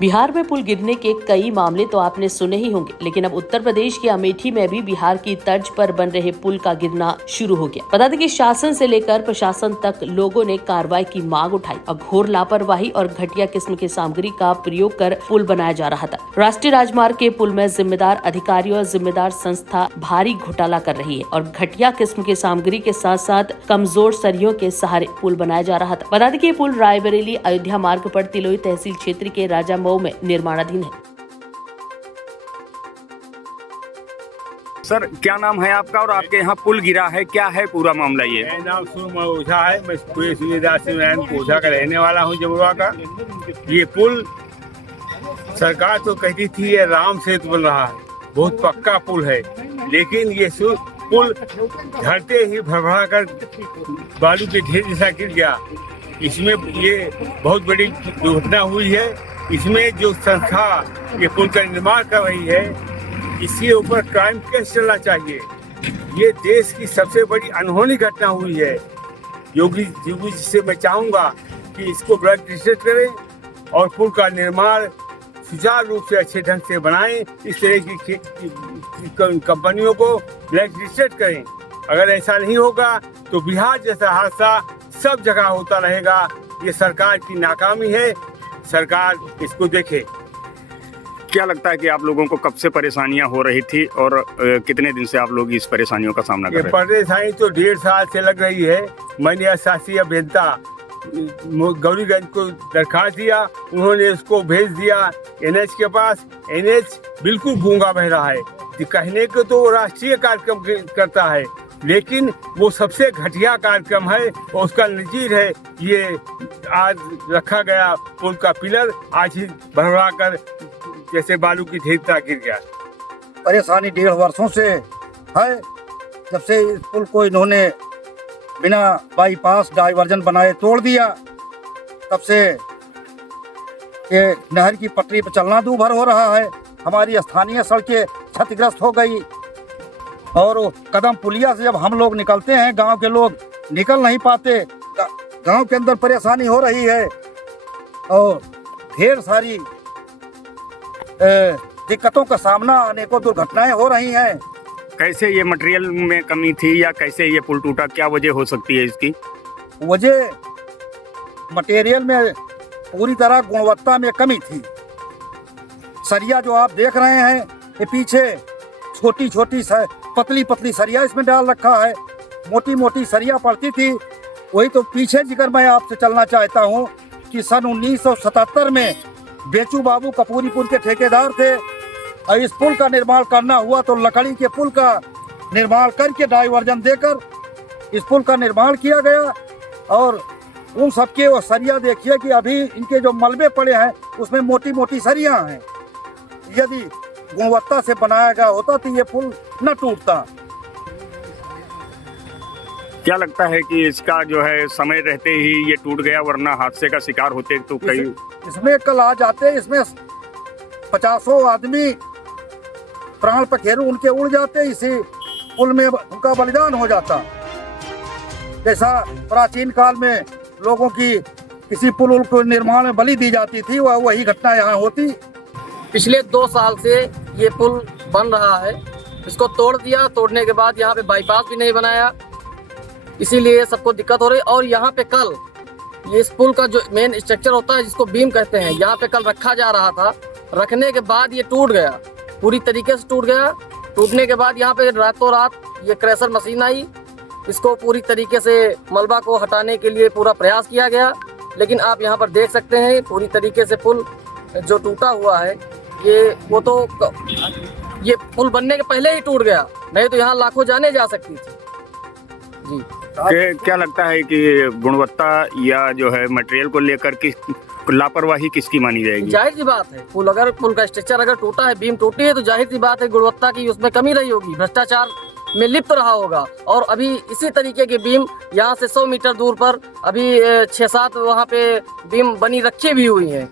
बिहार में पुल गिरने के कई मामले तो आपने सुने ही होंगे, लेकिन अब उत्तर प्रदेश के अमेठी में भी बिहार की तर्ज पर बन रहे पुल का गिरना शुरू हो गया। बता दें कि शासन से लेकर प्रशासन तक लोगों ने कार्रवाई की मांग उठाई और घोर लापरवाही और घटिया किस्म की सामग्री का प्रयोग कर पुल बनाया जा रहा था। राष्ट्रीय राजमार्ग के पुल में जिम्मेदार अधिकारी और जिम्मेदार संस्था भारी घोटाला कर रही है और घटिया किस्म की सामग्री के साथ साथ कमजोर सरियों के सहारे पुल बनाया जा रहा था। बता दें कि पुल रायबरेली अयोध्या मार्ग पर तिलोई तहसील क्षेत्र के राजा में निर्माणाधीन है। सर, क्या नाम है आपका और आपके यहाँ पुल गिरा है, क्या है पूरा मामला? ये मेरा नाम सुरमा ओझा है। मैं पूरे सूर्यदास नारायण ओझा का रहने वाला हूँ, जमुआ का। ये पुल सरकार तो कहती थी ये राम सेतु बन रहा है, बहुत पक्का पुल है, लेकिन ये पुल धरते ही भरभरा कर बालू के ढेर जैसा गिर गया। इसमें ये बहुत बड़ी दुर्घटना हुई है। इसमें जो संस्था ये पुल का निर्माण कर रही है, इसके ऊपर क्राइम केस चलना चाहिए। ये देश की सबसे बड़ी अनहोनी घटना हुई है। योगी जी से मैं चाहूँगा कि इसको ब्लैक लिस्टेड करें और पुल का निर्माण सुचारू रूप से अच्छे ढंग से बनाएं। इस तरह की कंपनियों को ब्लैक लिस्टेड करें। अगर ऐसा नहीं होगा तो बिहार जैसा हादसा सब जगह होता रहेगा। ये सरकार की नाकामी है, सरकार इसको देखे। क्या लगता है कि आप लोगों को कब से परेशानियां हो रही थी और कितने दिन से आप लोग इस परेशानियों का सामना कर रहे हैं? परेशानी तो 1.5 साल से लग रही है। मैंने शासी अभियंता गौरीगंज को दरखास्त दिया, उन्होंने उसको भेज दिया NH के पास। NH बिल्कुल गूंगा बह रहा है। कहने को तो राष्ट्रीय कार्यक्रम करता है, लेकिन वो सबसे घटिया कार्यक्रम है और उसका नजीर है ये आज रखा गया पुल का पिलर, आज ही भरभरा कर जैसे बालू की ढेर गिर गया। परेशानी 1.5 वर्षों से है। जब से इस पुल को इन्होंने बिना बाईपास डाइवर्जन बनाए तोड़ दिया, तब से ये नहर की पटरी पर चलना दूभर हो रहा है। हमारी स्थानीय सड़कें क्षतिग्रस्त हो गई और कदम पुलिया से जब हम लोग निकलते हैं, गांव के लोग निकल नहीं पाते। गांव के अंदर परेशानी हो रही है और ढेर सारी दिक्कतों का सामना, अनेकों दुर्घटनाएं हो रही हैं। कैसे ये मटेरियल में कमी थी या कैसे ये पुल टूटा, क्या वजह हो सकती है इसकी? वजह मटेरियल में पूरी तरह गुणवत्ता में कमी थी। सरिया जो आप देख रहे हैं, ये पीछे छोटी छोटी पतली पतली सरिया इसमें डाल रखा है। मोटी मोटी सरिया पड़ती थी। वही तो पीछे जिक्र मैं आपसे चलना चाहता हूँ कि सन 1977 में बेचू बाबू कपूरीपुर के ठेकेदार थे और इस पुल का निर्माण करना हुआ तो लकड़ी के पुल का निर्माण करके डाइवर्जन देकर इस पुल का निर्माण किया गया। और उन सबके वो सरिया देखिए कि अभी इनके जो मलबे पड़े हैं उसमें मोटी मोटी सरिया हैं। यदि गुणवत्ता से बनाया गया होता तो ये पुल न टूटता। क्या लगता है कि इसका जो है समय रहते ही ये टूट गया, वरना हादसे का शिकार होते तो कई इसमें कल आ जाते, इसमें 50 आदमी प्राण पखेरु उनके उड़ जाते, इसी पुल में उनका बलिदान हो जाता। जैसा प्राचीन काल में लोगों की किसी पुल को निर्माण में बलि दी जाती थी, वही घटना यहाँ होती। पिछले 2 साल से ये पुल बन रहा है। इसको तोड़ दिया, तोड़ने के बाद यहाँ पे बाईपास भी नहीं बनाया, इसीलिए सबको दिक्कत हो रही। और यहाँ पे कल ये इस पुल का जो मेन स्ट्रक्चर होता है, जिसको बीम कहते हैं, यहाँ पे कल रखा जा रहा था। रखने के बाद ये टूट गया, पूरी तरीके से टूट गया। टूटने के बाद यहाँ पे रातों रात ये क्रैशर मशीन आई, इसको पूरी तरीके से मलबा को हटाने के लिए पूरा प्रयास किया गया। लेकिन आप यहाँ पर देख सकते हैं पूरी तरीके से पुल जो टूटा हुआ है, ये पुल बनने के पहले ही टूट गया, नहीं तो यहाँ लाखों जाने जा सकती थी जी। क्या लगता है कि गुणवत्ता या जो है मटेरियल को लेकर की लापरवाही किसकी मानी जाएगी? जाहिर सी बात है, पुल का स्ट्रक्चर अगर टूटा है, बीम टूटी है, तो जाहिर सी बात है गुणवत्ता की उसमें कमी रही होगी, भ्रष्टाचार में लिप्त रहा होगा। और अभी इसी तरीके की बीम यहाँ से 100 मीटर दूर पर अभी 6-7 वहाँ पे बीम बनी रखी भी हुई है।